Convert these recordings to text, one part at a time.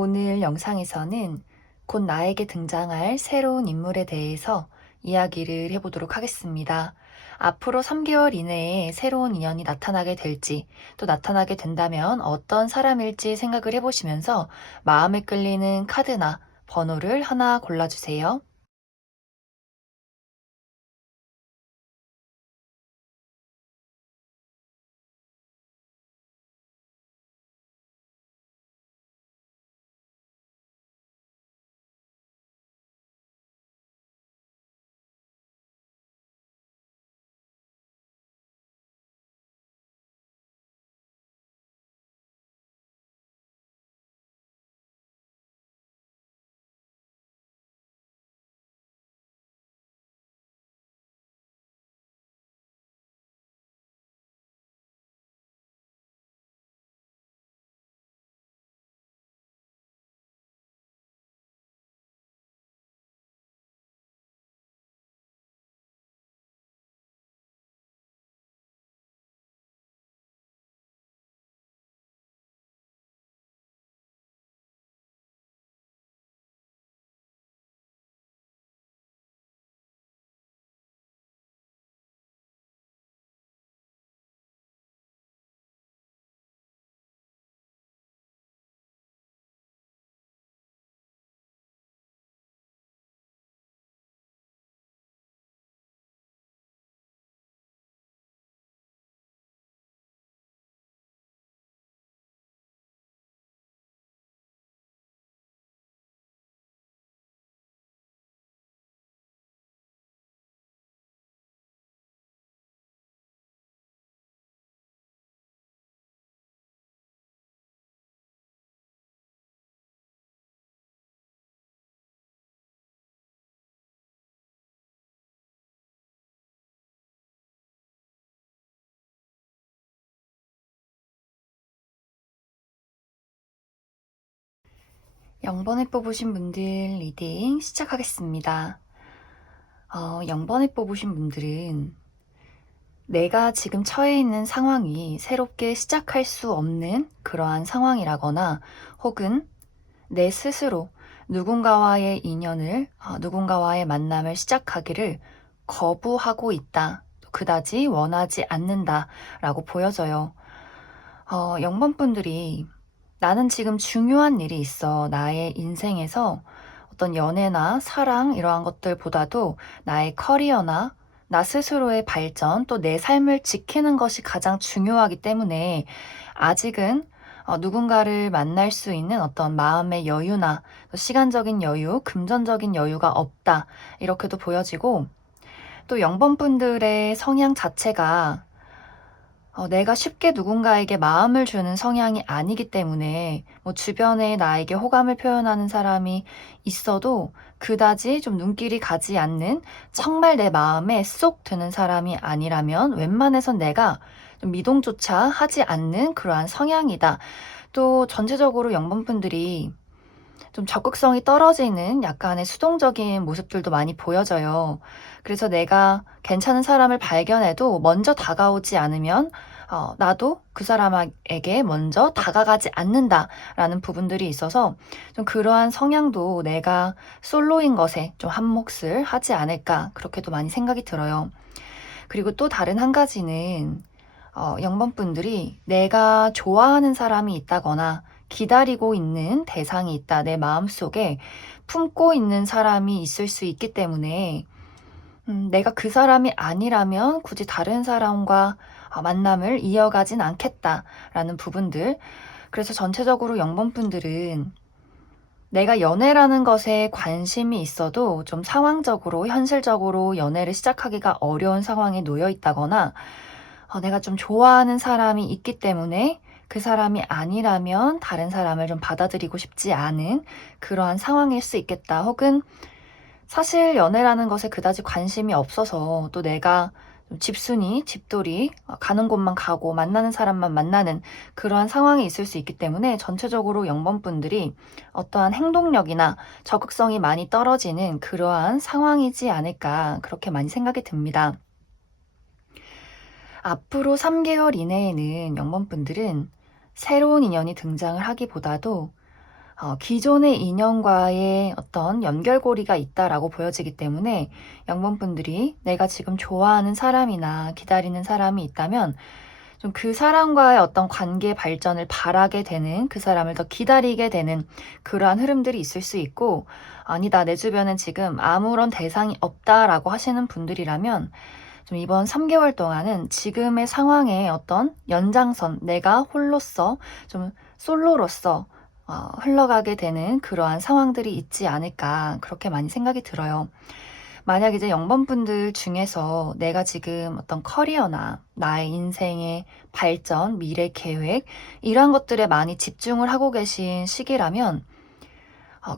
오늘 영상에서는 곧 나에게 등장할 새로운 인물에 대해서 이야기를 해보도록 하겠습니다. 앞으로 3개월 이내에 새로운 인연이 나타나게 될지, 또 나타나게 된다면 어떤 사람일지 생각을 해보시면서 마음에 끌리는 카드나 번호를 하나 골라주세요. 영번에 뽑으신 분들 리딩 시작하겠습니다. 0번에 뽑으신 분들은 내가 지금 처해 있는 상황이 새롭게 시작할 수 없는 그러한 상황이라거나 혹은 내 스스로 누군가와의 인연을, 누군가와의 만남을 시작하기를 거부하고 있다. 그다지 원하지 않는다 라고 보여져요. 0번 분들이 나는 지금 중요한 일이 있어. 나의 인생에서 어떤 연애나 사랑 이러한 것들보다도 나의 커리어나 나 스스로의 발전 또 내 삶을 지키는 것이 가장 중요하기 때문에 아직은 누군가를 만날 수 있는 어떤 마음의 여유나 또 시간적인 여유, 금전적인 여유가 없다. 이렇게도 보여지고 또 0번 분들의 성향 자체가 내가 쉽게 누군가에게 마음을 주는 성향이 아니기 때문에 뭐 주변에 나에게 호감을 표현하는 사람이 있어도 그다지 좀 눈길이 가지 않는 정말 내 마음에 쏙 드는 사람이 아니라면 웬만해선 내가 좀 미동조차 하지 않는 그러한 성향이다. 또 전체적으로 0번 분들이 좀 적극성이 떨어지는 약간의 수동적인 모습들도 많이 보여져요. 그래서 내가 괜찮은 사람을 발견해도 먼저 다가오지 않으면 나도 그 사람에게 먼저 다가가지 않는다라는 부분들이 있어서 좀 그러한 성향도 내가 솔로인 것에 좀 한몫을 하지 않을까 그렇게도 많이 생각이 들어요. 그리고 또 다른 한 가지는 0번 분들이 내가 좋아하는 사람이 있다거나 기다리고 있는 대상이 있다. 내 마음속에 품고 있는 사람이 있을 수 있기 때문에 내가 그 사람이 아니라면 굳이 다른 사람과 만남을 이어가진 않겠다라는 부분들. 그래서 전체적으로 0번 분들은 내가 연애라는 것에 관심이 있어도 좀 상황적으로, 현실적으로 연애를 시작하기가 어려운 상황에 놓여 있다거나 내가 좀 좋아하는 사람이 있기 때문에 그 사람이 아니라면 다른 사람을 좀 받아들이고 싶지 않은 그러한 상황일 수 있겠다. 혹은 사실 연애라는 것에 그다지 관심이 없어서 또 내가 좀 집순이, 집돌이, 가는 곳만 가고 만나는 사람만 만나는 그러한 상황이 있을 수 있기 때문에 전체적으로 0번 분들이 어떠한 행동력이나 적극성이 많이 떨어지는 그러한 상황이지 않을까 그렇게 많이 생각이 듭니다. 앞으로 3개월 이내에는 0번 분들은 새로운 인연이 등장을 하기보다도 기존의 인연과의 어떤 연결고리가 있다라고 보여지기 때문에 영번분들이 내가 지금 좋아하는 사람이나 기다리는 사람이 있다면 좀 그 사람과의 어떤 관계 발전을 바라게 되는, 그 사람을 더 기다리게 되는 그러한 흐름들이 있을 수 있고, 아니다, 내 주변엔 지금 아무런 대상이 없다라고 하시는 분들이라면 좀 이번 3개월 동안은 지금의 상황의 어떤 연장선, 내가 홀로서 좀 솔로로서 흘러가게 되는 그러한 상황들이 있지 않을까, 그렇게 많이 생각이 들어요. 만약 이제 영번분들 중에서 내가 지금 어떤 커리어나 나의 인생의 발전, 미래 계획, 이러한 것들에 많이 집중을 하고 계신 시기라면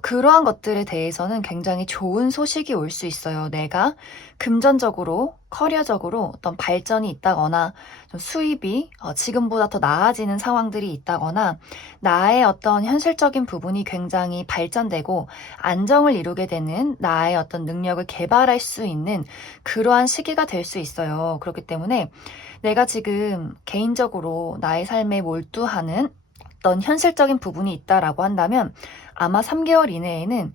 그러한 것들에 대해서는 굉장히 좋은 소식이 올 수 있어요. 내가 금전적으로, 커리어적으로 어떤 발전이 있다거나 좀 수입이 지금보다 더 나아지는 상황들이 있다거나 나의 어떤 현실적인 부분이 굉장히 발전되고 안정을 이루게 되는, 나의 어떤 능력을 개발할 수 있는 그러한 시기가 될 수 있어요. 그렇기 때문에 내가 지금 개인적으로 나의 삶에 몰두하는 어떤 현실적인 부분이 있다라고 한다면 아마 3개월 이내에는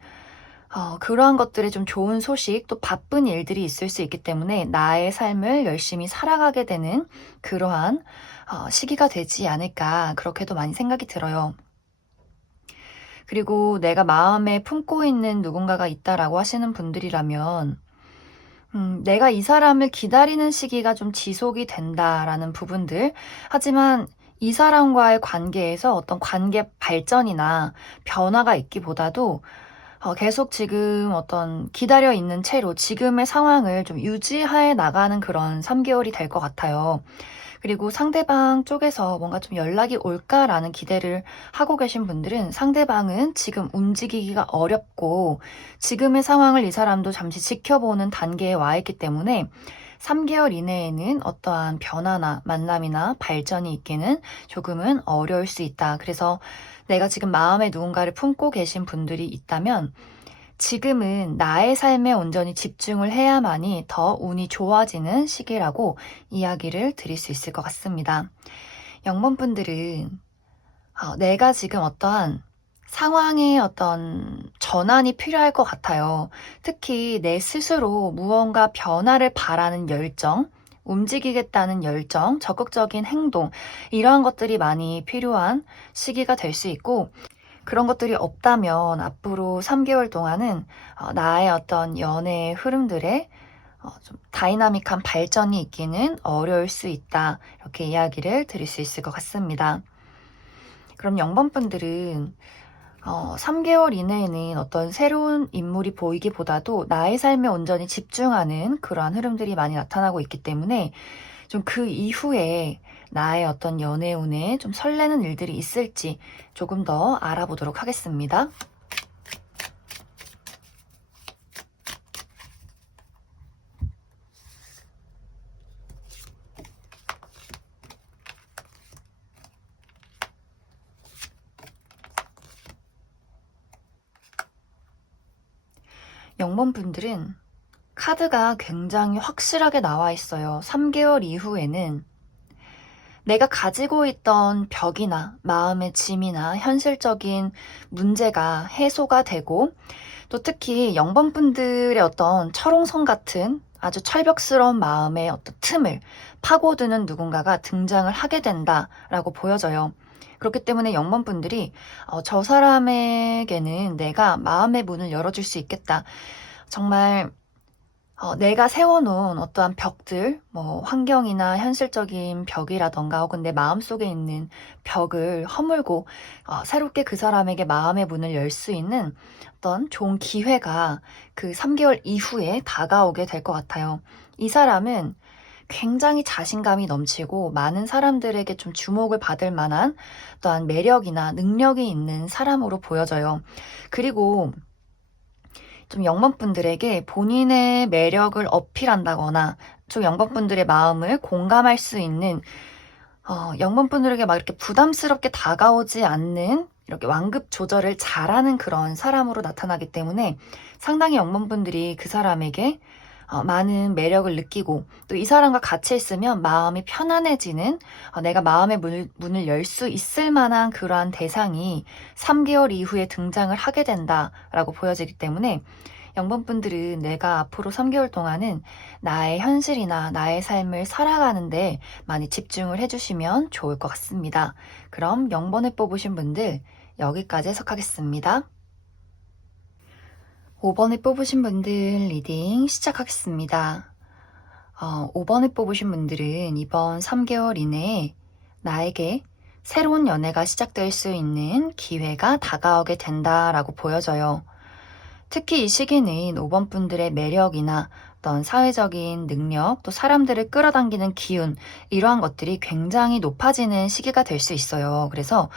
그러한 것들에 좀 좋은 소식, 또 바쁜 일들이 있을 수 있기 때문에 나의 삶을 열심히 살아가게 되는 그러한 시기가 되지 않을까, 그렇게도 많이 생각이 들어요. 그리고 내가 마음에 품고 있는 누군가가 있다라고 하시는 분들이라면 내가 이 사람을 기다리는 시기가 좀 지속이 된다라는 부분들, 하지만 이 사람과의 관계에서 어떤 관계 발전이나 변화가 있기보다도 계속 지금 어떤 기다려 있는 채로 지금의 상황을 좀 유지해 나가는 그런 3개월이 될 것 같아요. 그리고 상대방 쪽에서 뭔가 좀 연락이 올까라는 기대를 하고 계신 분들은 상대방은 지금 움직이기가 어렵고 지금의 상황을 이 사람도 잠시 지켜보는 단계에 와 있기 때문에 3개월 이내에는 어떠한 변화나 만남이나 발전이 있기는 조금은 어려울 수 있다. 그래서 내가 지금 마음에 누군가를 품고 계신 분들이 있다면 지금은 나의 삶에 온전히 집중을 해야만이 더 운이 좋아지는 시기라고 이야기를 드릴 수 있을 것 같습니다. 영번분들은 내가 지금 어떠한 상황의 어떤 전환이 필요할 것 같아요. 특히 내 스스로 무언가 변화를 바라는 열정, 움직이겠다는 열정, 적극적인 행동, 이러한 것들이 많이 필요한 시기가 될 수 있고, 그런 것들이 없다면 앞으로 3개월 동안은 나의 어떤 연애의 흐름들에 좀 다이나믹한 발전이 있기는 어려울 수 있다. 이렇게 이야기를 드릴 수 있을 것 같습니다. 그럼 영번분들은 3개월 이내에는 어떤 새로운 인물이 보이기보다도 나의 삶에 온전히 집중하는 그러한 흐름들이 많이 나타나고 있기 때문에 좀 그 이후에 나의 어떤 연애운에 좀 설레는 일들이 있을지 조금 더 알아보도록 하겠습니다. 영번분들은 카드가 굉장히 확실하게 나와 있어요. 3개월 이후에는 내가 가지고 있던 벽이나 마음의 짐이나 현실적인 문제가 해소가 되고, 또 특히 영번분들의 어떤 철옹성 같은 아주 철벽스러운 마음의 어떤 틈을 파고드는 누군가가 등장을 하게 된다라고 보여져요. 그렇기 때문에 영번분들이 저 사람에게는 내가 마음의 문을 열어줄 수 있겠다. 정말 내가 세워놓은 어떠한 벽들, 뭐 환경이나 현실적인 벽이라던가 혹은 내 마음속에 있는 벽을 허물고 새롭게 그 사람에게 마음의 문을 열 수 있는 어떤 좋은 기회가 그 3개월 이후에 다가오게 될 것 같아요. 이 사람은 굉장히 자신감이 넘치고 많은 사람들에게 좀 주목을 받을 만한 또한 매력이나 능력이 있는 사람으로 보여져요. 그리고 좀 영번분들에게 본인의 매력을 어필한다거나 좀 영번분들의 마음을 공감할 수 있는 영번분들에게 막 이렇게 부담스럽게 다가오지 않는, 이렇게 완급 조절을 잘하는 그런 사람으로 나타나기 때문에 상당히 영번분들이 그 사람에게 많은 매력을 느끼고 또 이 사람과 같이 있으면 마음이 편안해지는 내가 마음의 문을 열 수 있을 만한 그러한 대상이 3개월 이후에 등장을 하게 된다라고 보여지기 때문에 0번분들은 내가 앞으로 3개월 동안은 나의 현실이나 나의 삶을 살아가는데 많이 집중을 해주시면 좋을 것 같습니다. 그럼 0번을 뽑으신 분들 여기까지 해석하겠습니다. 5번을 뽑으신 분들 리딩 시작하겠습니다. 5번을 뽑으신 분들은 이번 3개월 이내에 나에게 새로운 연애가 시작될 수 있는 기회가 다가오게 된다라고 보여져요. 특히 이 시기는 5번 분들의 매력이나 어떤 사회적인 능력, 또 사람들을 끌어당기는 기운, 이러한 것들이 굉장히 높아지는 시기가 될 수 있어요. 그래서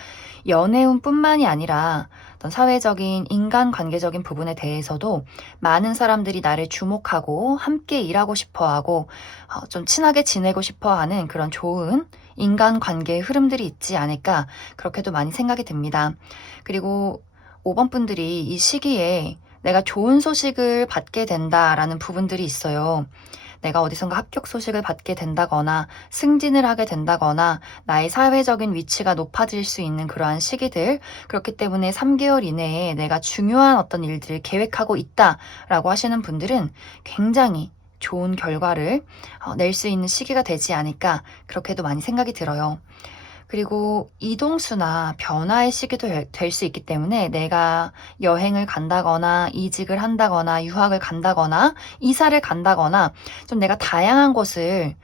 연애운뿐만이 아니라 어떤 사회적인 인간관계적인 부분에 대해서도 많은 사람들이 나를 주목하고 함께 일하고 싶어하고 좀 친하게 지내고 싶어하는 그런 좋은 인간관계의 흐름들이 있지 않을까 그렇게도 많이 생각이 듭니다. 그리고 5번 분들이 이 시기에 내가 좋은 소식을 받게 된다라는 부분들이 있어요. 내가 어디선가 합격 소식을 받게 된다거나 승진을 하게 된다거나 나의 사회적인 위치가 높아질 수 있는 그러한 시기들, 그렇기 때문에 3개월 이내에 내가 중요한 어떤 일들을 계획하고 있다라고 하시는 분들은 굉장히 좋은 결과를 낼 수 있는 시기가 되지 않을까 그렇게도 많이 생각이 들어요. 그리고 이동수나 변화의 시기도 될 수 있기 때문에 내가 여행을 간다거나 이직을 한다거나 유학을 간다거나 이사를 간다거나 좀 내가 다양한 곳을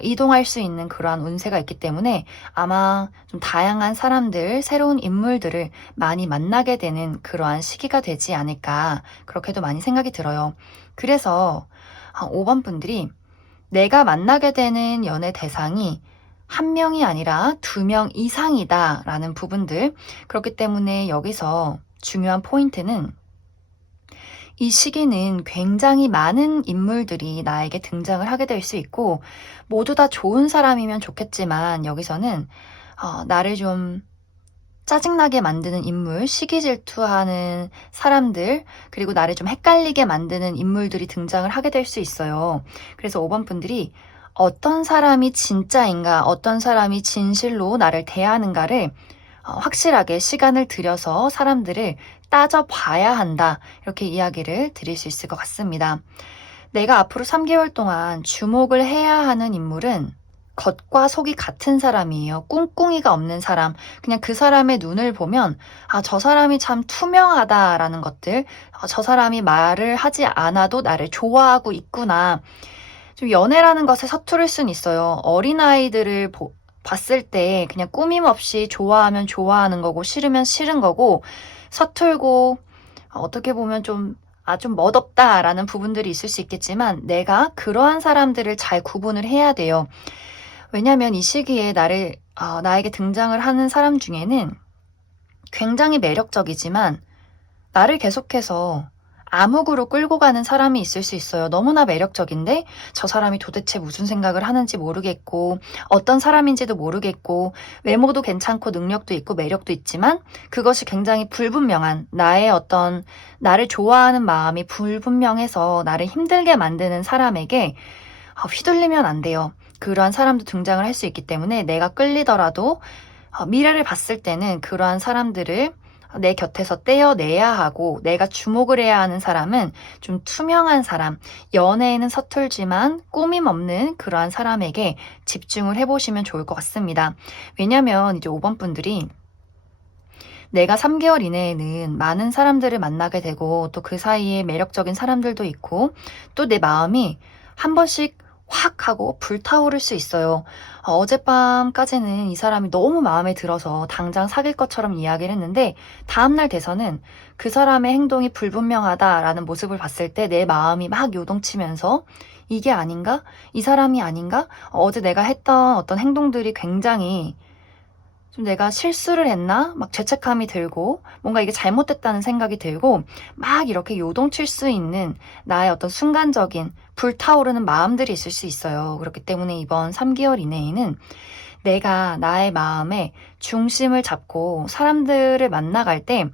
이동할 수 있는 그러한 운세가 있기 때문에 아마 좀 다양한 사람들, 새로운 인물들을 많이 만나게 되는 그러한 시기가 되지 않을까 그렇게도 많이 생각이 들어요. 그래서 5번 분들이 내가 만나게 되는 연애 대상이 한 명이 아니라 2명 이상이다라는 부분들, 그렇기 때문에 여기서 중요한 포인트는 이 시기는 굉장히 많은 인물들이 나에게 등장을 하게 될 수 있고 모두 다 좋은 사람이면 좋겠지만 여기서는 나를 좀 짜증나게 만드는 인물, 시기 질투하는 사람들, 그리고 나를 좀 헷갈리게 만드는 인물들이 등장을 하게 될 수 있어요. 그래서 5번 분들이 어떤 사람이 진짜인가, 어떤 사람이 진실로 나를 대하는가를 확실하게 시간을 들여서 사람들을 따져봐야 한다. 이렇게 이야기를 드릴 수 있을 것 같습니다. 내가 앞으로 3개월 동안 주목을 해야 하는 인물은 겉과 속이 같은 사람이에요. 꿍꿍이가 없는 사람. 그냥 그 사람의 눈을 보면 저 사람이 참 투명하다라는 것들, 저 사람이 말을 하지 않아도 나를 좋아하고 있구나. 좀 연애라는 것에 서투를 순 있어요. 어린아이들을 봤을 때 그냥 꾸밈 없이 좋아하면 좋아하는 거고 싫으면 싫은 거고 서툴고 어떻게 보면 좀 멋없다라는 부분들이 있을 수 있겠지만 내가 그러한 사람들을 잘 구분을 해야 돼요. 왜냐하면 이 시기에 나에게 등장을 하는 사람 중에는 굉장히 매력적이지만 나를 계속해서 암흑으로 끌고 가는 사람이 있을 수 있어요. 너무나 매력적인데 저 사람이 도대체 무슨 생각을 하는지 모르겠고 어떤 사람인지도 모르겠고 외모도 괜찮고 능력도 있고 매력도 있지만 그것이 굉장히 불분명한 나를 좋아하는 마음이 불분명해서 나를 힘들게 만드는 사람에게 휘둘리면 안 돼요. 그러한 사람도 등장을 할 수 있기 때문에 내가 끌리더라도 미래를 봤을 때는 그러한 사람들을 내 곁에서 떼어내야 하고 내가 주목을 해야 하는 사람은 좀 투명한 사람, 연애에는 서툴지만 꾸밈 없는 그러한 사람에게 집중을 해보시면 좋을 것 같습니다. 왜냐면 이제 5번 분들이 내가 3개월 이내에는 많은 사람들을 만나게 되고 또 그 사이에 매력적인 사람들도 있고 또 내 마음이 한 번씩 확 하고 불타오를 수 있어요. 어젯밤까지는 이 사람이 너무 마음에 들어서 당장 사귈 것처럼 이야기를 했는데 다음날 돼서는 그 사람의 행동이 불분명하다라는 모습을 봤을 때 내 마음이 막 요동치면서 이게 아닌가? 이 사람이 아닌가? 어제 내가 했던 어떤 행동들이 굉장히 좀 내가 실수를 했나? 막 죄책감이 들고 뭔가 이게 잘못됐다는 생각이 들고 막 이렇게 요동칠 수 있는 나의 어떤 순간적인 불타오르는 마음들이 있을 수 있어요. 그렇기 때문에 이번 3개월 이내에는 내가 나의 마음의 중심을 잡고 사람들을 만나갈 때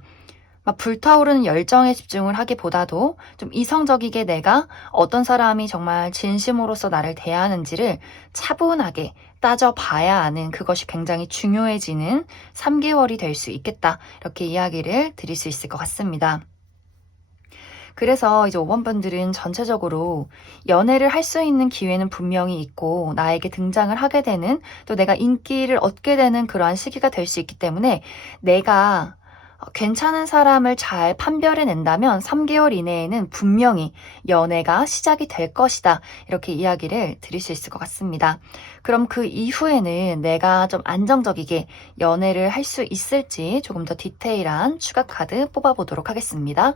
막 불타오르는 열정에 집중을 하기보다도 좀 이성적이게 내가 어떤 사람이 정말 진심으로서 나를 대하는지를 차분하게 따져봐야 하는 그것이 굉장히 중요해지는 3개월이 될 수 있겠다. 이렇게 이야기를 드릴 수 있을 것 같습니다. 그래서 이제 5번 분들은 전체적으로 연애를 할 수 있는 기회는 분명히 있고 나에게 등장을 하게 되는 또 내가 인기를 얻게 되는 그러한 시기가 될 수 있기 때문에 내가 괜찮은 사람을 잘 판별해낸다면 3개월 이내에는 분명히 연애가 시작이 될 것이다. 이렇게 이야기를 드릴 수 있을 것 같습니다. 그럼 그 이후에는 내가 좀 안정적이게 연애를 할 수 있을지 조금 더 디테일한 추가 카드 뽑아보도록 하겠습니다.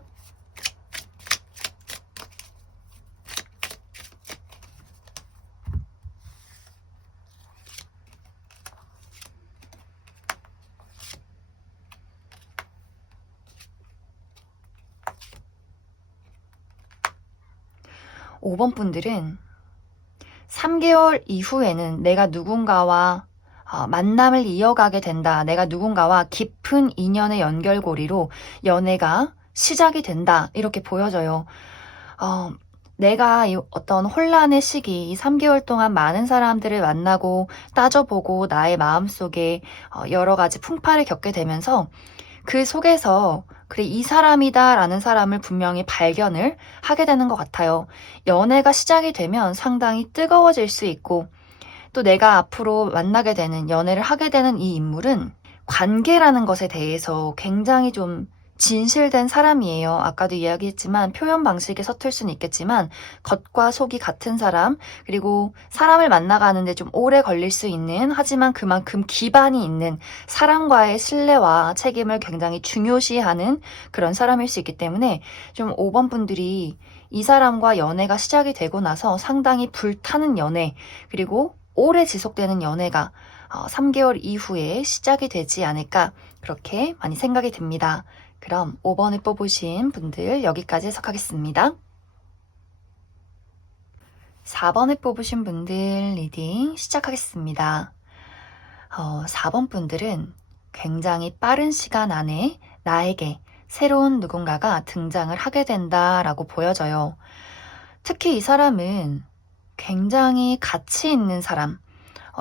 5번 분들은 3개월 이후에는 내가 누군가와 만남을 이어가게 된다. 내가 누군가와 깊은 인연의 연결고리로 연애가 시작이 된다. 이렇게 보여져요. 내가 이 어떤 혼란의 시기, 이 3개월 동안 많은 사람들을 만나고 따져보고 나의 마음속에 여러 가지 풍파를 겪게 되면서 그 속에서 그래 이 사람이다라는 사람을 분명히 발견을 하게 되는 것 같아요. 연애가 시작이 되면 상당히 뜨거워질 수 있고 또 내가 앞으로 만나게 되는 연애를 하게 되는 이 인물은 관계라는 것에 대해서 굉장히 좀 진실된 사람이에요. 아까도 이야기했지만 표현 방식이 서툴 수는 있겠지만 겉과 속이 같은 사람, 그리고 사람을 만나가는데 좀 오래 걸릴 수 있는, 하지만 그만큼 기반이 있는 사람과의 신뢰와 책임을 굉장히 중요시하는 그런 사람일 수 있기 때문에 좀 5번 분들이 이 사람과 연애가 시작이 되고 나서 상당히 불타는 연애, 그리고 오래 지속되는 연애가 3개월 이후에 시작이 되지 않을까 그렇게 많이 생각이 듭니다. 그럼 5번을 뽑으신 분들 여기까지 해석하겠습니다. 4번을 뽑으신 분들 리딩 시작하겠습니다. 4번 분들은 굉장히 빠른 시간 안에 나에게 새로운 누군가가 등장을 하게 된다라고 보여져요. 특히 이 사람은 굉장히 가치 있는 사람,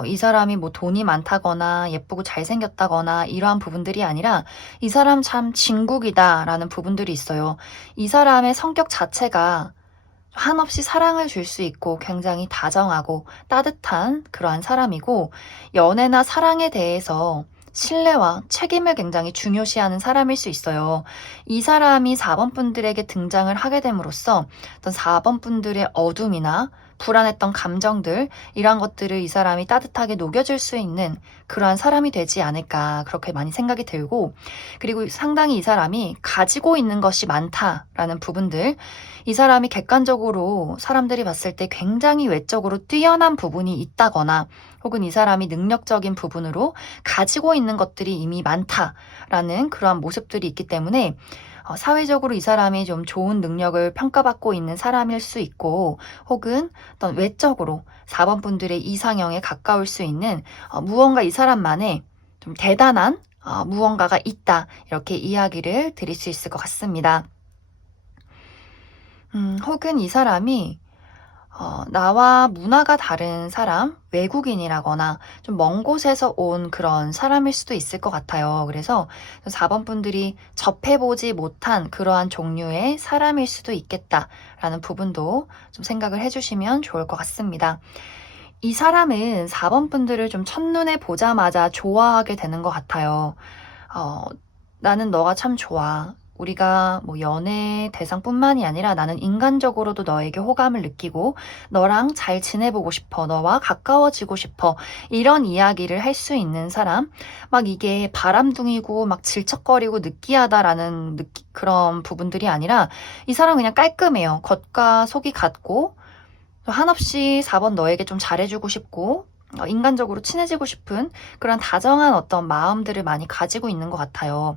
이 사람이 뭐 돈이 많다거나 예쁘고 잘생겼다거나 이러한 부분들이 아니라 이 사람 참 진국이다라는 부분들이 있어요. 이 사람의 성격 자체가 한없이 사랑을 줄 수 있고 굉장히 다정하고 따뜻한 그러한 사람이고 연애나 사랑에 대해서 신뢰와 책임을 굉장히 중요시하는 사람일 수 있어요. 이 사람이 4번 분들에게 등장을 하게 됨으로써 어떤 4번 분들의 어둠이나 불안했던 감정들, 이러한 것들을 이 사람이 따뜻하게 녹여줄 수 있는 그러한 사람이 되지 않을까 그렇게 많이 생각이 들고, 그리고 상당히 이 사람이 가지고 있는 것이 많다라는 부분들, 이 사람이 객관적으로 사람들이 봤을 때 굉장히 외적으로 뛰어난 부분이 있다거나 혹은 이 사람이 능력적인 부분으로 가지고 있는 것들이 이미 많다라는 그러한 모습들이 있기 때문에 사회적으로 이 사람이 좀 좋은 능력을 평가받고 있는 사람일 수 있고, 혹은 어떤 외적으로 4번 분들의 이상형에 가까울 수 있는 무언가 이 사람만의 좀 대단한 무언가가 있다, 이렇게 이야기를 드릴 수 있을 것 같습니다. 혹은 이 사람이 나와 문화가 다른 사람, 외국인이라거나 좀 먼 곳에서 온 그런 사람일 수도 있을 것 같아요. 그래서 4번 분들이 접해보지 못한 그러한 종류의 사람일 수도 있겠다라는 부분도 좀 생각을 해주시면 좋을 것 같습니다. 이 사람은 4번 분들을 좀 첫눈에 보자마자 좋아하게 되는 것 같아요. 나는 너가 참 좋아. 우리가 뭐 연애 대상뿐만이 아니라 나는 인간적으로도 너에게 호감을 느끼고 너랑 잘 지내보고 싶어. 너와 가까워지고 싶어. 이런 이야기를 할 수 있는 사람. 막 이게 바람둥이고 막 질척거리고 느끼하다라는 그런 부분들이 아니라 이 사람 그냥 깔끔해요. 겉과 속이 같고 한없이 4번 너에게 좀 잘해주고 싶고 인간적으로 친해지고 싶은 그런 다정한 어떤 마음들을 많이 가지고 있는 것 같아요.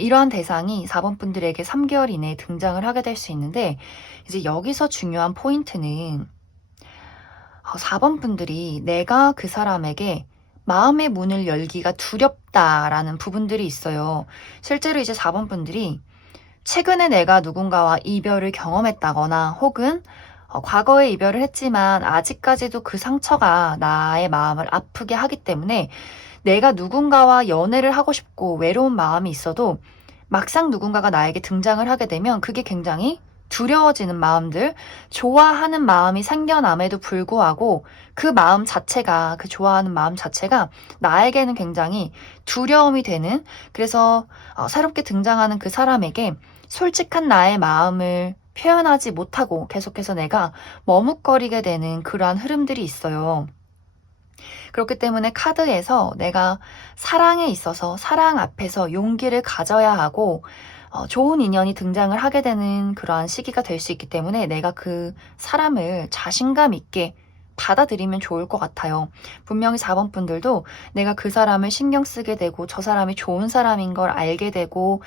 이러한 대상이 4번 분들에게 3개월 이내에 등장을 하게 될 수 있는데, 이제 여기서 중요한 포인트는 4번 분들이 내가 그 사람에게 마음의 문을 열기가 두렵다라는 부분들이 있어요. 실제로 이제 4번 분들이 최근에 내가 누군가와 이별을 경험했다거나 혹은 과거에 이별을 했지만 아직까지도 그 상처가 나의 마음을 아프게 하기 때문에 내가 누군가와 연애를 하고 싶고 외로운 마음이 있어도 막상 누군가가 나에게 등장을 하게 되면 그게 굉장히 두려워지는 마음들, 좋아하는 마음이 생겨남에도 불구하고 그 마음 자체가, 그 좋아하는 마음 자체가 나에게는 굉장히 두려움이 되는, 그래서 새롭게 등장하는 그 사람에게 솔직한 나의 마음을 표현하지 못하고 계속해서 내가 머뭇거리게 되는 그러한 흐름들이 있어요. 그렇기 때문에 카드에서 내가 사랑에 있어서 사랑 앞에서 용기를 가져야 하고 좋은 인연이 등장을 하게 되는 그러한 시기가 될 수 있기 때문에 내가 그 사람을 자신감 있게 받아들이면 좋을 것 같아요. 분명히 4번 분들도 내가 그 사람을 신경 쓰게 되고 저 사람이 좋은 사람인 걸 알게 되고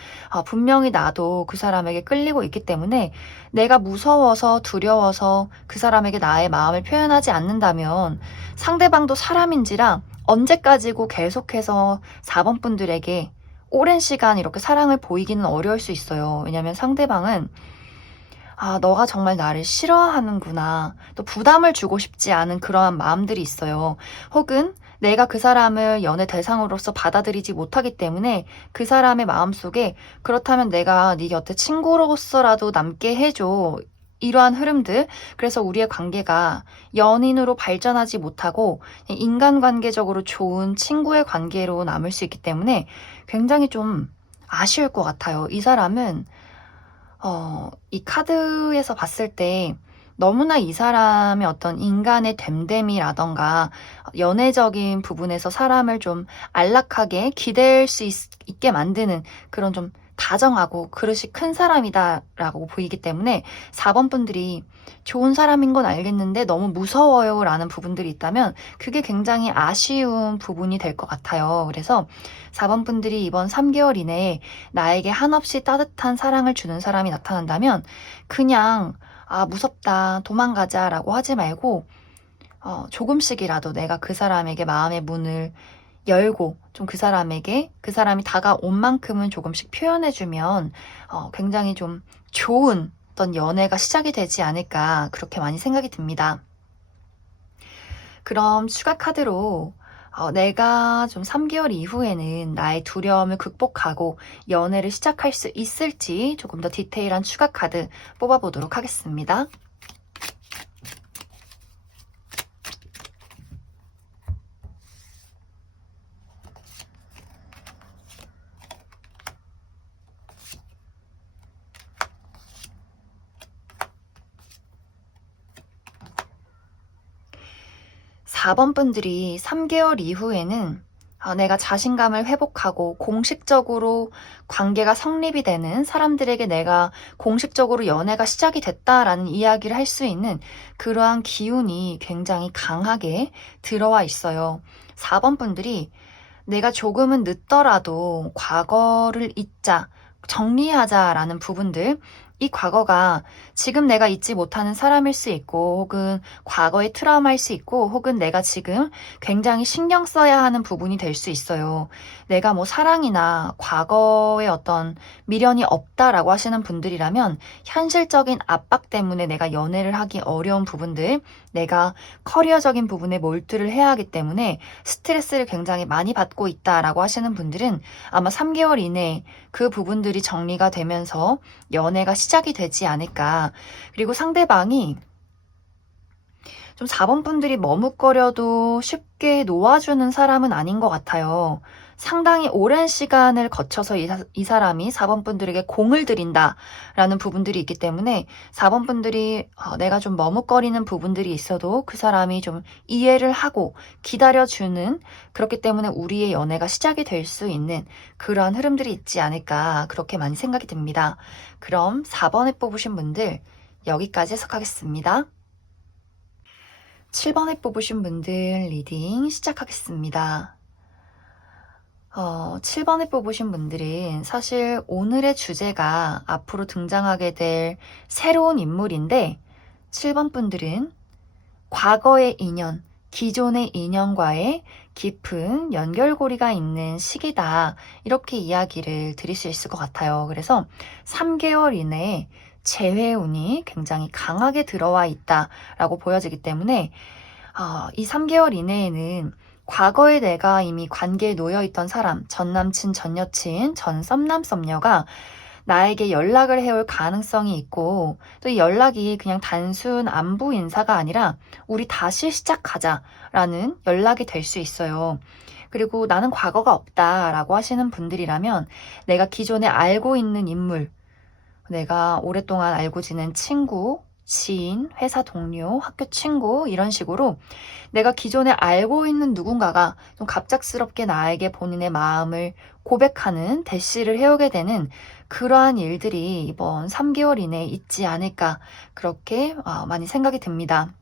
분명히 나도 그 사람에게 끌리고 있기 때문에 내가 무서워서 두려워서 그 사람에게 나의 마음을 표현하지 않는다면 상대방도 사람인지라 언제까지고 계속해서 4번 분들에게 오랜 시간 이렇게 사랑을 보이기는 어려울 수 있어요. 왜냐면 상대방은 너가 정말 나를 싫어하는구나. 또 부담을 주고 싶지 않은 그러한 마음들이 있어요. 혹은 내가 그 사람을 연애 대상으로서 받아들이지 못하기 때문에 그 사람의 마음속에 그렇다면 내가 네 곁에 친구로서라도 남게 해줘. 이러한 흐름들. 그래서 우리의 관계가 연인으로 발전하지 못하고 인간관계적으로 좋은 친구의 관계로 남을 수 있기 때문에 굉장히 좀 아쉬울 것 같아요. 이 사람은 이 카드에서 봤을 때 너무나 이 사람의 어떤 인간의 됨됨이라던가 연애적인 부분에서 사람을 좀 안락하게 기댈 수 있게 만드는 그런 좀 다정하고 그릇이 큰 사람이다라고 보이기 때문에 4번 분들이 좋은 사람인 건 알겠는데 너무 무서워요 라는 부분들이 있다면 그게 굉장히 아쉬운 부분이 될 것 같아요. 그래서 4번 분들이 이번 3개월 이내에 나에게 한없이 따뜻한 사랑을 주는 사람이 나타난다면 그냥 무섭다, 도망가자 라고 하지 말고 조금씩이라도 내가 그 사람에게 마음의 문을 열고 좀 그 사람에게 그 사람이 다가온 만큼은 조금씩 표현해주면 굉장히 좀 좋은 어떤 연애가 시작이 되지 않을까 그렇게 많이 생각이 듭니다. 그럼 추가 카드로 내가 좀 3개월 이후에는 나의 두려움을 극복하고 연애를 시작할 수 있을지 조금 더 디테일한 추가 카드 뽑아보도록 하겠습니다. 4번 분들이 3개월 이후에는 내가 자신감을 회복하고 공식적으로 관계가 성립이 되는 사람들에게 내가 공식적으로 연애가 시작이 됐다라는 이야기를 할 수 있는 그러한 기운이 굉장히 강하게 들어와 있어요. 4번 분들이 내가 조금은 늦더라도 과거를 잊자, 정리하자라는 부분들, 이 과거가 지금 내가 잊지 못하는 사람일 수 있고, 혹은 과거의 트라우마일 수 있고, 혹은 내가 지금 굉장히 신경 써야 하는 부분이 될 수 있어요. 내가 뭐 사랑이나 과거의 어떤 미련이 없다라고 하시는 분들이라면, 현실적인 압박 때문에 내가 연애를 하기 어려운 부분들, 내가 커리어적인 부분에 몰두를 해야 하기 때문에 스트레스를 굉장히 많이 받고 있다라고 하시는 분들은 아마 3개월 이내에 그 부분들이 정리가 되면서 연애가 시작이 되지 않을까. 그리고 상대방이 좀 4번 분들이 머뭇거려도 쉽게 놓아주는 사람은 아닌 것 같아요. 상당히 오랜 시간을 거쳐서 이 사람이 4번 분들에게 공을 들인다라는 부분들이 있기 때문에 4번 분들이 내가 좀 머뭇거리는 부분들이 있어도 그 사람이 좀 이해를 하고 기다려주는, 그렇기 때문에 우리의 연애가 시작이 될 수 있는 그러한 흐름들이 있지 않을까 그렇게 많이 생각이 듭니다. 그럼 4번에 뽑으신 분들 여기까지 해석하겠습니다. 7번에 뽑으신 분들 리딩 시작하겠습니다. 7번에 뽑으신 분들은 사실 오늘의 주제가 앞으로 등장하게 될 새로운 인물인데 7번 분들은 과거의 인연, 기존의 인연과의 깊은 연결고리가 있는 시기다. 이렇게 이야기를 드릴 수 있을 것 같아요. 그래서 3개월 이내에 재회운이 굉장히 강하게 들어와 있다라고 보여지기 때문에 이 3개월 이내에는 과거에 내가 이미 관계에 놓여 있던 사람, 전 남친, 전 여친, 전 썸남, 썸녀가 나에게 연락을 해올 가능성이 있고 또 이 연락이 그냥 단순 안부 인사가 아니라 우리 다시 시작하자라는 연락이 될 수 있어요. 그리고 나는 과거가 없다라고 하시는 분들이라면 내가 기존에 알고 있는 인물, 내가 오랫동안 알고 지낸 친구, 지인, 회사 동료, 학교 친구 이런 식으로 내가 기존에 알고 있는 누군가가 좀 갑작스럽게 나에게 본인의 마음을 고백하는 대시를 해오게 되는 그러한 일들이 이번 3개월 이내에 있지 않을까 그렇게 많이 생각이 듭니다.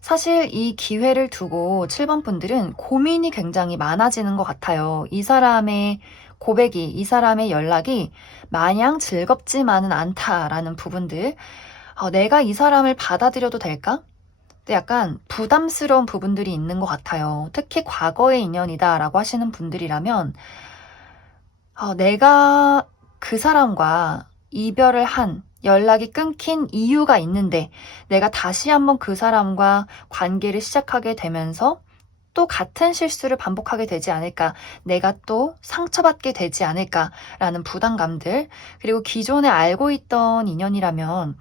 사실 이 기회를 두고 7번 분들은 고민이 굉장히 많아지는 것 같아요. 이 사람의 고백이, 이 사람의 연락이 마냥 즐겁지만은 않다라는 부분들. 내가 이 사람을 받아들여도 될까? 근데 약간 부담스러운 부분들이 있는 것 같아요. 특히 과거의 인연이다라고 하시는 분들이라면 내가 그 사람과 이별을 한 연락이 끊긴 이유가 있는데 내가 다시 한번 그 사람과 관계를 시작하게 되면서 또 같은 실수를 반복하게 되지 않을까, 내가 또 상처받게 되지 않을까라는 부담감들, 그리고 기존에 알고 있던 인연이라면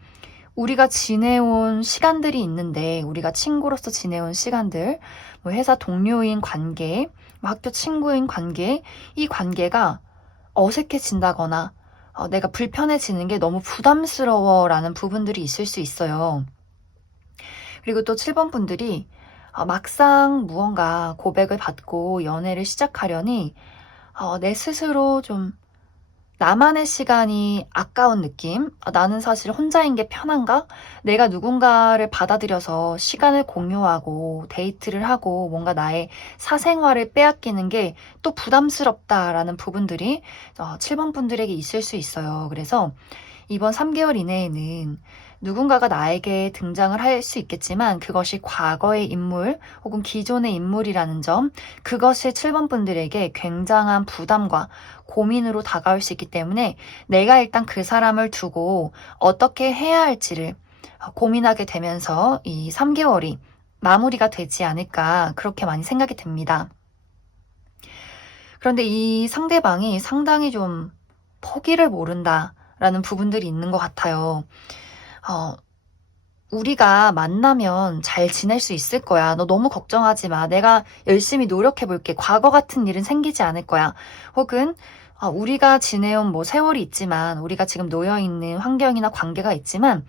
우리가 지내온 시간들이 있는데 우리가 친구로서 지내온 시간들, 뭐 회사 동료인 관계, 뭐 학교 친구인 관계, 이 관계가 어색해진다거나 내가 불편해지는 게 너무 부담스러워라는 부분들이 있을 수 있어요. 그리고 또 7번 분들이 막상 무언가 고백을 받고 연애를 시작하려니 내 스스로 좀 나만의 시간이 아까운 느낌? 나는 사실 혼자인 게 편한가? 내가 누군가를 받아들여서 시간을 공유하고 데이트를 하고 뭔가 나의 사생활을 빼앗기는 게 또 부담스럽다라는 부분들이 7번 분들에게 있을 수 있어요. 그래서 이번 3개월 이내에는 누군가가 나에게 등장을 할 수 있겠지만 그것이 과거의 인물 혹은 기존의 인물이라는 점, 그것이 7번 분들에게 굉장한 부담과 고민으로 다가올 수 있기 때문에 내가 일단 그 사람을 두고 어떻게 해야 할지를 고민하게 되면서 이 3개월이 마무리가 되지 않을까 그렇게 많이 생각이 듭니다. 그런데 이 상대방이 상당히 좀 포기를 모른다라는 부분들이 있는 것 같아요. 우리가 만나면 잘 지낼 수 있을 거야. 너 너무 걱정하지 마. 내가 열심히 노력해 볼게. 과거 같은 일은 생기지 않을 거야. 혹은 우리가 지내온 뭐 세월이 있지만, 우리가 지금 놓여 있는 환경이나 관계가 있지만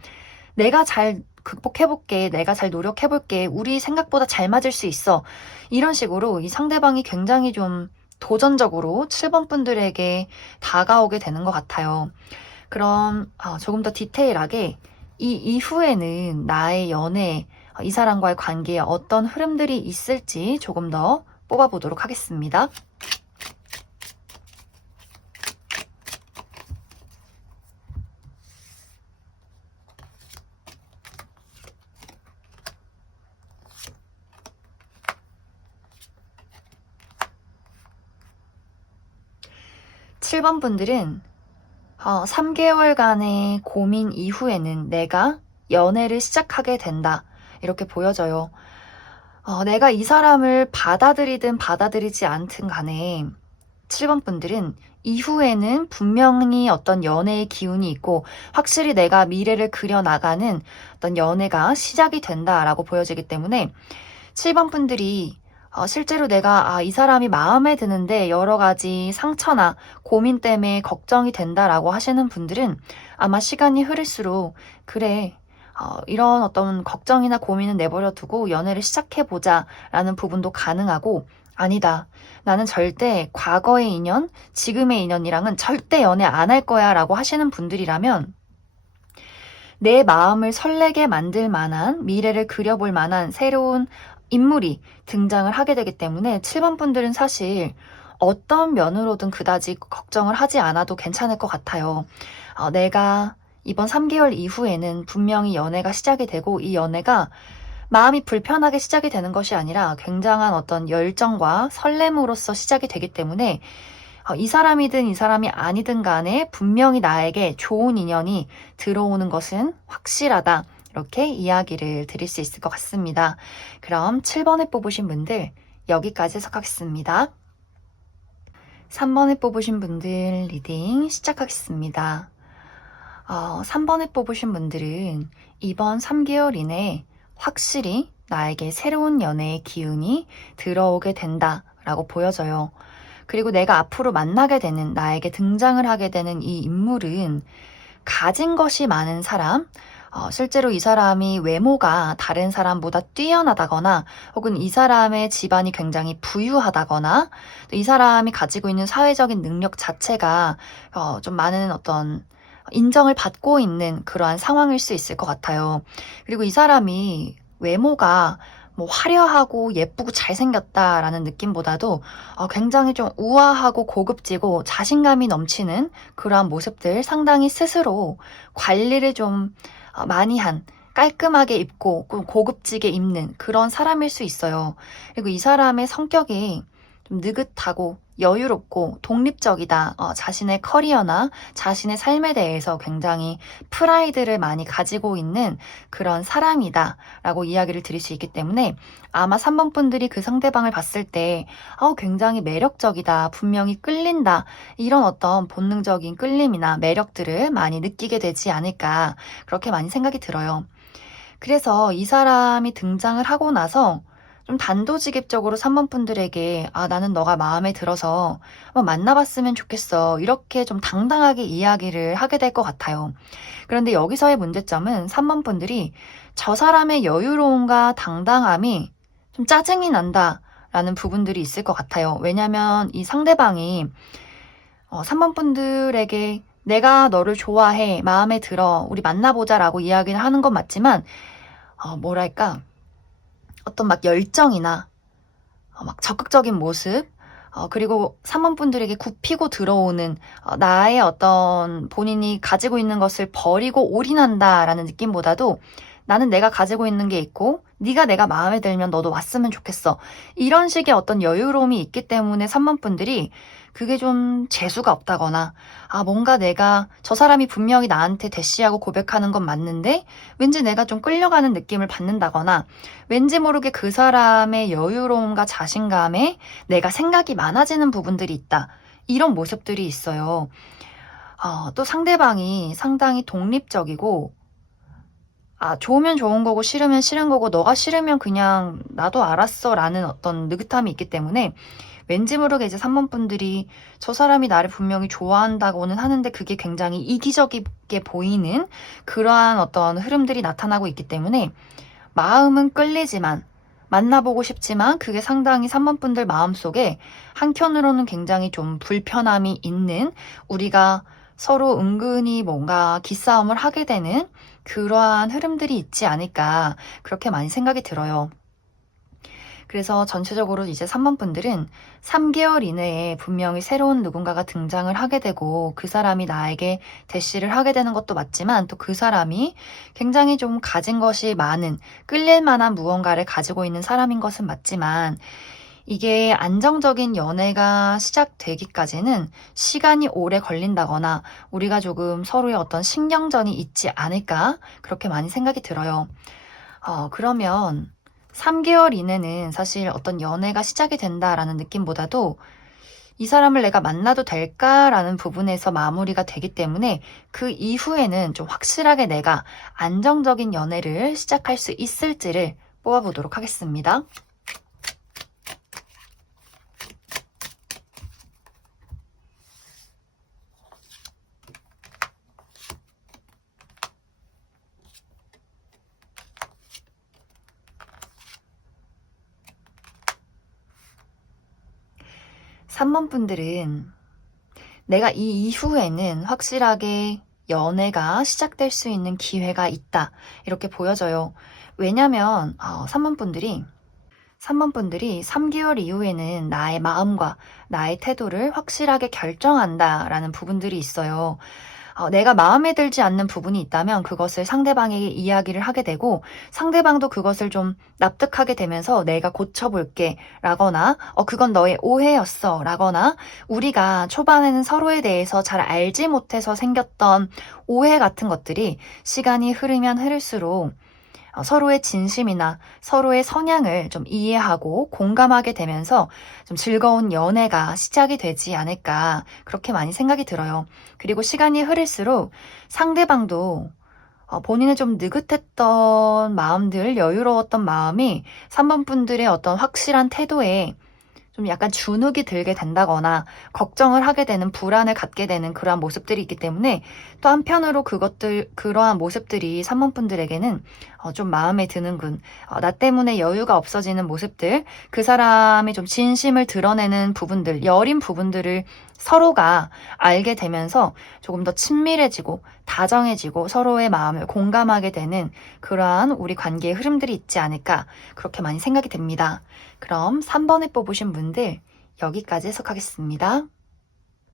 내가 잘 극복해 볼게. 내가 잘 노력해 볼게. 우리 생각보다 잘 맞을 수 있어. 이런 식으로 이 상대방이 굉장히 좀 도전적으로 7번 분들에게 다가오게 되는 것 같아요. 그럼 조금 더 디테일하게 이 이후에는 나의 연애, 이 사람과의 관계에 어떤 흐름들이 있을지 조금 더 뽑아보도록 하겠습니다. (7번) 분들은 3개월간의 고민 이후에는 내가 연애를 시작하게 된다. 이렇게 보여져요. 내가 이 사람을 받아들이든 받아들이지 않든 간에 7번 분들은 이후에는 분명히 어떤 연애의 기운이 있고 확실히 내가 미래를 그려나가는 어떤 연애가 시작이 된다라고 보여지기 때문에 7번 분들이 실제로 내가 이 사람이 마음에 드는데 여러 가지 상처나 고민 때문에 걱정이 된다라고 하시는 분들은 아마 시간이 흐를수록 그래, 이런 어떤 걱정이나 고민은 내버려 두고 연애를 시작해보자 라는 부분도 가능하고, 아니다, 나는 절대 과거의 인연, 지금의 인연이랑은 절대 연애 안 할 거야 라고 하시는 분들이라면 내 마음을 설레게 만들 만한, 미래를 그려볼 만한 새로운 인물이 등장을 하게 되기 때문에 7번 분들은 사실 어떤 면으로든 그다지 걱정을 하지 않아도 괜찮을 것 같아요. 내가 이번 3개월 이후에는 분명히 연애가 시작이 되고 이 연애가 마음이 불편하게 시작이 되는 것이 아니라 굉장한 어떤 열정과 설렘으로써 시작이 되기 때문에 이 사람이든 이 사람이 아니든 간에 분명히 나에게 좋은 인연이 들어오는 것은 확실하다. 이렇게 이야기를 드릴 수 있을 것 같습니다. 그럼 7번에 뽑으신 분들 여기까지 해석하겠습니다. 3번에 뽑으신 분들 리딩 시작하겠습니다. 3번에 뽑으신 분들은 이번 3개월 이내에 확실히 나에게 새로운 연애의 기운이 들어오게 된다라고 보여져요. 그리고 내가 앞으로 만나게 되는, 나에게 등장을 하게 되는 이 인물은 가진 것이 많은 사람, 실제로 이 사람이 외모가 다른 사람보다 뛰어나다거나 혹은 이 사람의 집안이 굉장히 부유하다거나 또 이 사람이 가지고 있는 사회적인 능력 자체가 좀 많은 어떤 인정을 받고 있는 그러한 상황일 수 있을 것 같아요. 그리고 이 사람이 외모가 뭐 화려하고 예쁘고 잘생겼다라는 느낌보다도 굉장히 좀 우아하고 고급지고 자신감이 넘치는 그러한 모습들, 상당히 스스로 관리를 좀 많이 한, 깔끔하게 입고 고급지게 입는 그런 사람일 수 있어요. 그리고 이 사람의 성격이 좀 느긋하고 여유롭고 독립적이다. 자신의 커리어나 자신의 삶에 대해서 굉장히 프라이드를 많이 가지고 있는 그런 사람이다 라고 이야기를 드릴 수 있기 때문에 아마 3번 분들이 그 상대방을 봤을 때 굉장히 매력적이다, 분명히 끌린다, 이런 어떤 본능적인 끌림이나 매력들을 많이 느끼게 되지 않을까, 그렇게 많이 생각이 들어요. 그래서 이 사람이 등장을 하고 나서 좀 단도직입적으로 3번 분들에게 나는 너가 마음에 들어서 한번 만나봤으면 좋겠어, 이렇게 좀 당당하게 이야기를 하게 될 것 같아요. 그런데 여기서의 문제점은 3번 분들이 저 사람의 여유로움과 당당함이 좀 짜증이 난다라는 부분들이 있을 것 같아요. 왜냐면 이 상대방이 3번 분들에게 내가 너를 좋아해, 마음에 들어, 우리 만나보자 라고 이야기를 하는 건 맞지만 뭐랄까, 어떤 막 열정이나 막 적극적인 모습, 그리고 3번 분들에게 굽히고 들어오는 나의 어떤 본인이 가지고 있는 것을 버리고 올인한다라는 느낌보다도 나는 내가 가지고 있는 게 있고 네가 내가 마음에 들면 너도 왔으면 좋겠어, 이런 식의 어떤 여유로움이 있기 때문에 3번 분들이 그게 좀 재수가 없다거나 뭔가 내가 저 사람이 분명히 나한테 대시하고 고백하는 건 맞는데 왠지 내가 좀 끌려가는 느낌을 받는다거나 왠지 모르게 그 사람의 여유로움과 자신감에 내가 생각이 많아지는 부분들이 있다, 이런 모습들이 있어요. 또 상대방이 상당히 독립적이고 좋으면 좋은 거고 싫으면 싫은 거고 너가 싫으면 그냥 나도 알았어 라는 어떤 느긋함이 있기 때문에 왠지 모르게 이제 3번 분들이 저 사람이 나를 분명히 좋아한다고는 하는데 그게 굉장히 이기적이게 보이는 그러한 어떤 흐름들이 나타나고 있기 때문에 마음은 끌리지만, 만나보고 싶지만 그게 상당히 3번 분들 마음속에 한켠으로는 굉장히 좀 불편함이 있는, 우리가 서로 은근히 뭔가 기싸움을 하게 되는 그러한 흐름들이 있지 않을까, 그렇게 많이 생각이 들어요. 그래서 전체적으로 이제 3번 분들은 3개월 이내에 분명히 새로운 누군가가 등장을 하게 되고 그 사람이 나에게 대시를 하게 되는 것도 맞지만 또 그 사람이 굉장히 좀 가진 것이 많은, 끌릴 만한 무언가를 가지고 있는 사람인 것은 맞지만 이게 안정적인 연애가 시작되기까지는 시간이 오래 걸린다거나 우리가 조금 서로의 어떤 신경전이 있지 않을까, 그렇게 많이 생각이 들어요. 그러면 3개월 이내는 사실 어떤 연애가 시작이 된다라는 느낌보다도 이 사람을 내가 만나도 될까라는 부분에서 마무리가 되기 때문에 그 이후에는 좀 확실하게 내가 안정적인 연애를 시작할 수 있을지를 뽑아보도록 하겠습니다. 3번 분들은 내가 이 이후에는 확실하게 연애가 시작될 수 있는 기회가 있다, 이렇게 보여져요. 왜냐면 3번 분들이 3개월 이후에는 나의 마음과 나의 태도를 확실하게 결정한다라는 부분들이 있어요. 내가 마음에 들지 않는 부분이 있다면 그것을 상대방에게 이야기를 하게 되고 상대방도 그것을 좀 납득하게 되면서 내가 고쳐볼게 라거나 그건 너의 오해였어 라거나 우리가 초반에는 서로에 대해서 잘 알지 못해서 생겼던 오해 같은 것들이 시간이 흐르면 흐를수록 서로의 진심이나 서로의 성향을 좀 이해하고 공감하게 되면서 좀 즐거운 연애가 시작이 되지 않을까 그렇게 많이 생각이 들어요. 그리고 시간이 흐를수록 상대방도 본인의 좀 느긋했던 마음들, 여유로웠던 마음이 3번 분들의 어떤 확실한 태도에 좀 약간 주눅이 들게 된다거나 걱정을 하게 되는 불안을 갖게 되는 그러한 모습들이 있기 때문에 또 한편으로 그러한 모습들이 3번 분들에게는 좀 마음에 드는군. 나 때문에 여유가 없어지는 모습들, 그 사람이 좀 진심을 드러내는 부분들, 여린 부분들을 서로가 알게 되면서 조금 더 친밀해지고 다정해지고 서로의 마음을 공감하게 되는 그러한 우리 관계의 흐름들이 있지 않을까 그렇게 많이 생각이 됩니다. 그럼 3번을 뽑으신 분들 여기까지 해석하겠습니다.